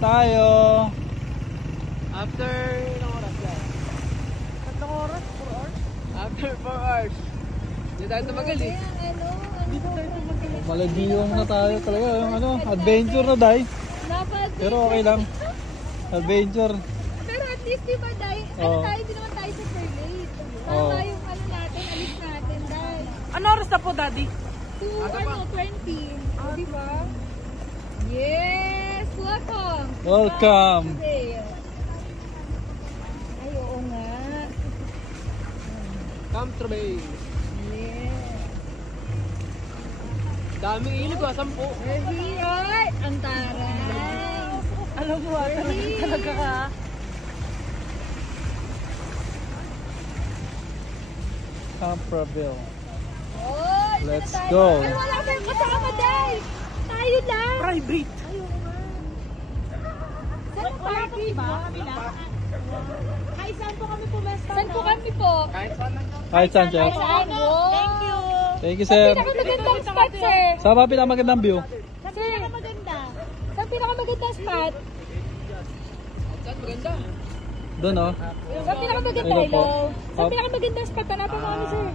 tayo. After ilang oras yan? 3 oras? 4 hours? After 4 hours. Hindi tayo tumagal eh. Dito tayo tumagal. Malagiyong na tayo talaga. Yung ano, adventure na day. Pero okay lang. Adventure. Pero at least di ba, Day? Ano tayo, di naman tayo super late. Tama yung ano natin, alis natin, Day. Ano oras na po, Daddy? 20. Di ba? Yes! Welcome! Welcome! Ay, oo nga. Come to me. Yeah. Daming ilog ah, 10. Ay, ang taray. Alam mo, talaga ka. Camperville. Oh, Let's tayo. go. Ay, wala kayong kasama, Day. Tayo lang. Private. Saan po kami ba? Ay, saan po kami pumesta? Saan po kami po? Kahit saan, Chef. Saan? Thank you. Thank you, sir. Pinakamagandang spot, sir. Saan ba pinakamagandang view? Saan pinakamaganda? Saan pinakamagandang spot? Saan maganda? Doon, oh. Saan pinakamaganda? Ayun po. Hello? Saan pinakamagandang spot? Hanapin mo kami, sir.